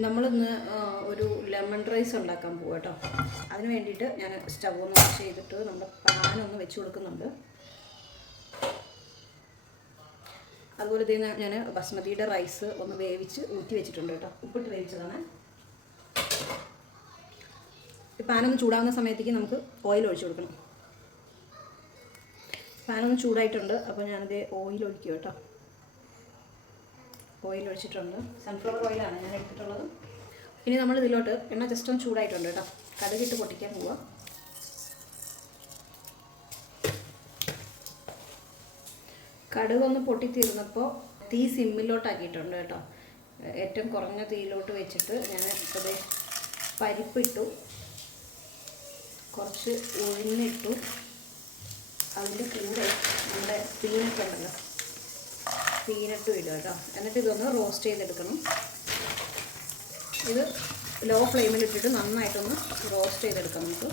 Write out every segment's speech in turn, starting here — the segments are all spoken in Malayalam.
നമ്മളിന്ന് ഒരു ലെമൺ റൈസ് ഉണ്ടാക്കാൻ പോകും കേട്ടോ. അതിന് വേണ്ടിയിട്ട് ഞാൻ സ്റ്റവ് ഒന്ന് ഓൺ ചെയ്തിട്ട് നമ്മുടെ പാനൊന്ന് വെച്ച് കൊടുക്കുന്നുണ്ട്. അതുപോലെ തന്നെ ഞാൻ ബസ്മതിയുടെ റൈസ് ഒന്ന് വേവിച്ച് ഊറ്റി വെച്ചിട്ടുണ്ട് കേട്ടോ. ഉപ്പിട്ട് വേവിച്ചതാണ്. ഈ പാനൊന്ന് ചൂടാകുന്ന സമയത്തേക്ക് നമുക്ക് ഓയിൽ ഒഴിച്ച് കൊടുക്കണം. പാനൊന്ന് ചൂടായിട്ടുണ്ട്. അപ്പോൾ ഞാനത് ഓയിൽ ഒഴിക്കും കേട്ടോ. ഓയിൽ ഒഴിച്ചിട്ടുണ്ട്. സൺഫ്ലവർ ഓയിലാണ് ഞാൻ എടുത്തിട്ടുള്ളത്. ഇനി നമ്മൾ ഇതിലോട്ട് എണ്ണ ജസ്റ്റ് ഒന്ന് ചൂടായിട്ടുണ്ട് കേട്ടോ. കടുകിട്ട് പൊട്ടിക്കാൻ പോവുക. കടുകൊന്ന് പൊട്ടിത്തീർന്നപ്പോൾ തീ സിമ്മിലോട്ടാക്കിയിട്ടുണ്ട് കേട്ടോ. ഏറ്റവും കുറഞ്ഞ തീയിലോട്ട് വെച്ചിട്ട് ഞാൻ ഇപ്പോൾ പരിപ്പിട്ടു, കുറച്ച് ഉഴുന്നിട്ടു, അതിൻ്റെ കൂടെ നമ്മുടെ പീനട്ട് ഉണ്ടല്ലോ, പീനട്ടും ഇടുക കേട്ടോ. എന്നിട്ട് ഇതൊന്ന് റോസ്റ്റ് ചെയ്തെടുക്കണം. ഇത് ലോ ഫ്ലെയിമിലിട്ടിട്ട് നന്നായിട്ടൊന്ന് റോസ്റ്റ് ചെയ്തെടുക്കാം നമുക്ക്.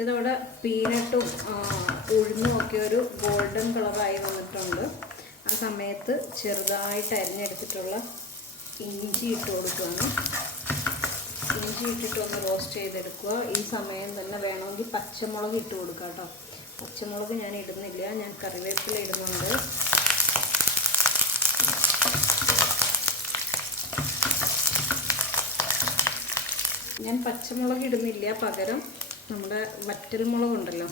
ഇതിവിടെ പീനട്ടും ഉഴുന്നും ഒക്കെ ഒരു ഗോൾഡൻ കളറായി വന്നിട്ടുണ്ട്. ആ സമയത്ത് ചെറുതായിട്ട് അരിഞ്ഞെടുത്തിട്ടുള്ള ഇഞ്ചി ഇട്ട് കൊടുക്കുകയാണ്. ഇഞ്ചി ഇട്ടിട്ട് ഒന്ന് റോസ്റ്റ് ചെയ്തെടുക്കുക. ഈ സമയം തന്നെ വേണമെങ്കിൽ പച്ചമുളക് ഇട്ട് കൊടുക്കുക കേട്ടോ. പച്ചമുളക് ഞാൻ ഇടുന്നില്ല, ഞാൻ കറിവേപ്പില ഇടുന്നുണ്ട്. ഞാൻ പച്ചമുളക് ഇടുന്നില്ല, പകരം നമ്മുടെ വറ്റൽമുളകുണ്ടല്ലോ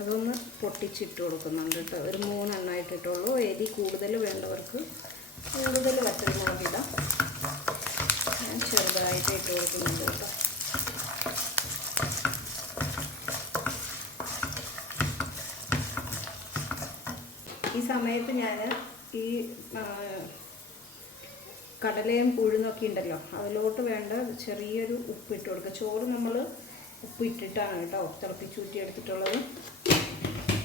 അതൊന്ന് പൊട്ടിച്ചിട്ട് കൊടുക്കുന്നുണ്ട് കേട്ടോ. ഒരു 3 എണ്ണമായിട്ട് ഇട്ടുള്ളൂ. എരി കൂടുതൽ വേണ്ടവർക്ക് കൂടുതൽ വറ്റൽമുളക് ഇടാം. ഞാൻ ചെറുതായിട്ട് ഇട്ട് കൊടുക്കുന്നുണ്ട് കേട്ടോ. ഈ സമയത്ത് ഞാൻ ഈ കടലയും ഉഴുന്നൊക്കെ ഉണ്ടല്ലോ അതിലോട്ട് വേണ്ട ചെറിയൊരു ഉപ്പ് ഇട്ട് കൊടുക്കുക. ചോറ് നമ്മൾ ഉപ്പ് ഇട്ടിട്ടാണ് കേട്ടോ തിളപ്പിച്ചൂറ്റി എടുത്തിട്ടുള്ളത്.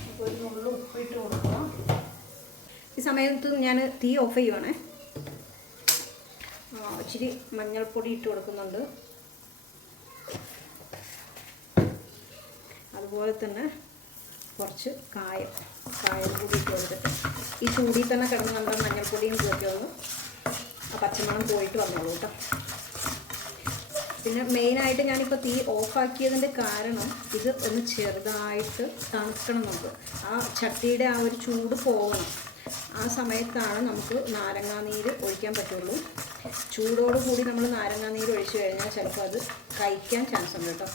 അപ്പോൾ ഒരു നുള്ളു ഉപ്പ് ഇട്ട് കൊടുക്കുക. ഈ സമയത്ത് ഞാൻ തീ ഓഫ് ചെയ്യുവാണേ. ഇച്ചിരി മഞ്ഞൾപ്പൊടി ഇട്ട് കൊടുക്കുന്നുണ്ട്. അതുപോലെ തന്നെ കുറച്ച് കായം കൂടി ഇട്ട് കൊടുത്തിട്ട് ഈ ചൂടിൽ തന്നെ കിടന്ന് നമ്മുടെ മഞ്ഞൾപ്പൊടിയും കൂട്ടി ഒന്ന് ആ പച്ചമണം പോയിട്ട് വന്നോളൂ കേട്ടോ. പിന്നെ മെയിനായിട്ട് ഞാനിപ്പോൾ തീ ഓഫാക്കിയതിൻ്റെ കാരണം ഇത് ഒന്ന് ചെറുതായിട്ട് തണുക്കണം. നമുക്ക് ആ ചട്ടിയുടെ ആ ഒരു ചൂട് പോകണം. ആ സമയത്താണ് നമുക്ക് നാരങ്ങാനീര് ഒഴിക്കാൻ പറ്റുള്ളൂ. ചൂടോടുകൂടി നമ്മൾ നാരങ്ങാനീര് ഒഴിച്ചു കഴിഞ്ഞാൽ ചിലപ്പോൾ അത് കഴിക്കാൻ ചാൻസ് ഉണ്ട് കേട്ടോ.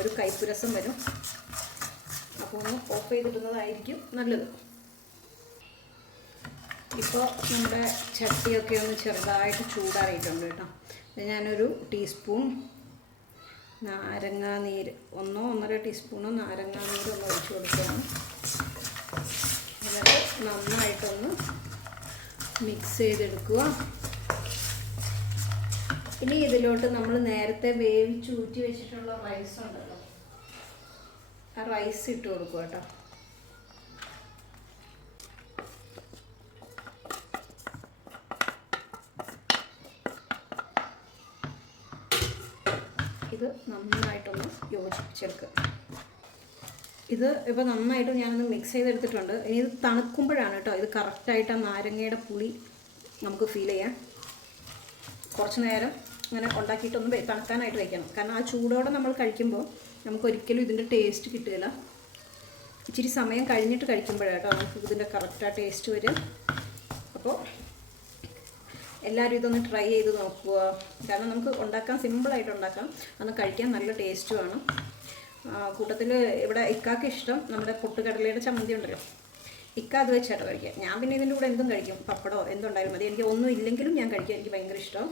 ഒരു കയ്പ്പുരസം വരും. അപ്പോൾ ഒന്ന് ഓഫ് ചെയ്തിടുന്നതായിരിക്കും നല്ലത്. ഇപ്പോൾ നമ്മുടെ ചട്ടിയൊക്കെ ഒന്ന് ചെറുതായിട്ട് ചൂടാറിയിട്ടുണ്ട് കേട്ടോ. ഞാനൊരു ടീസ്പൂൺ നാരങ്ങാനീര് 1-1.5 ടീസ്പൂണോ നാരങ്ങാനീര് ഒന്ന് ഒഴിച്ച് കൊടുക്കണം. എന്നിട്ട് നന്നായിട്ടൊന്ന് മിക്സ് ചെയ്തെടുക്കുക. ഇനി ഇതിലോട്ട് നമ്മൾ നേരത്തെ വേവിച്ച് ഊറ്റി വെച്ചിട്ടുള്ള റൈസ് ഉണ്ടല്ലോ, ആ റൈസ് ഇട്ട് കൊടുക്കുക കേട്ടോ. ഇത് നന്നായിട്ടൊന്ന് യോജിപ്പിച്ചെടുക്കുക. ഇത് ഇപ്പോൾ നന്നായിട്ട് ഞാനൊന്ന് മിക്സ് ചെയ്തെടുത്തിട്ടുണ്ട്. ഇനി ഇത് തണുക്കുമ്പോഴാണ് കേട്ടോ ഇത് കറക്റ്റായിട്ട് ആ നാരങ്ങയുടെ പുളി നമുക്ക് ഫീൽ ചെയ്യാം. കുറച്ച് നേരം ഇങ്ങനെ ഉണ്ടാക്കിയിട്ടൊന്ന് തണുക്കാനായിട്ട് വയ്ക്കണം. കാരണം ആ ചൂടോടെ നമ്മൾ കഴിക്കുമ്പോൾ നമുക്കൊരിക്കലും ഇതിൻ്റെ ടേസ്റ്റ് കിട്ടുകയില്ല. ഇച്ചിരി സമയം കഴിഞ്ഞിട്ട് കഴിക്കുമ്പോഴാട്ടോ നമുക്ക് ഇതിൻ്റെ കറക്റ്റാ ടേസ്റ്റ് വരും. അപ്പോൾ എല്ലാവരും ഇതൊന്ന് ട്രൈ ചെയ്ത് നോക്കുക. കാരണം നമുക്ക് ഉണ്ടാക്കാൻ സിമ്പിളായിട്ട് ഉണ്ടാക്കാം, അന്ന് കഴിക്കാൻ നല്ല ടേസ്റ്റുമാണ്. കൂട്ടത്തിൽ ഇവിടെ ഇക്കാക്ക് ഇഷ്ടം നമ്മുടെ പൊട്ടുകടലയുടെ ചമ്മന്തി ഉണ്ടല്ലോ, ഇക്ക അത് വെച്ചാട്ടോ കഴിക്കുക. ഞാൻ പിന്നെ ഇതിൻ്റെ കൂടെ എന്തും കഴിക്കും, പപ്പടമോ എന്തുണ്ടായാലും മതി. എനിക്ക് ഒന്നും ഇല്ലെങ്കിലും ഞാൻ കഴിക്കുക, എനിക്ക് ഭയങ്കര ഇഷ്ടം.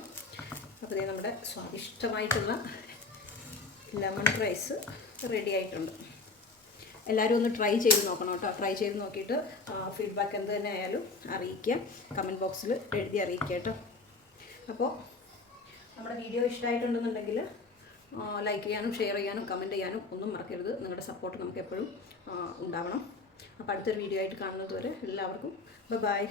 അപ്പോൾ ഇത് നമ്മുടെ സ്വാദിഷ്ടമായിട്ടുള്ള ലെമൺ റൈസ് റെഡി ആയിട്ടുണ്ട്. എല്ലാവരും ഒന്ന് ട്രൈ ചെയ്ത് നോക്കണം കേട്ടോ. ട്രൈ ചെയ്ത് നോക്കിയിട്ട് ഫീഡ്ബാക്ക് എന്ത് തന്നെ ആയാലും അറിയിക്കുക, കമൻറ്റ് ബോക്സിൽ എഴുതി അറിയിക്കുക കേട്ടോ. അപ്പോൾ നമ്മുടെ വീഡിയോ ഇഷ്ടമായിട്ടുണ്ടെന്നുണ്ടെങ്കിൽ ലൈക്ക് ചെയ്യാനും ഷെയർ ചെയ്യാനും കമൻറ്റ് ചെയ്യാനും ഒന്നും മറക്കരുത്. നിങ്ങളുടെ സപ്പോർട്ട് നമുക്ക് എപ്പോഴും ഉണ്ടാവണം. അപ്പോൾ അടുത്തൊരു വീഡിയോ ആയിട്ട് കാണുന്നത് വരെ എല്ലാവർക്കും ബൈ.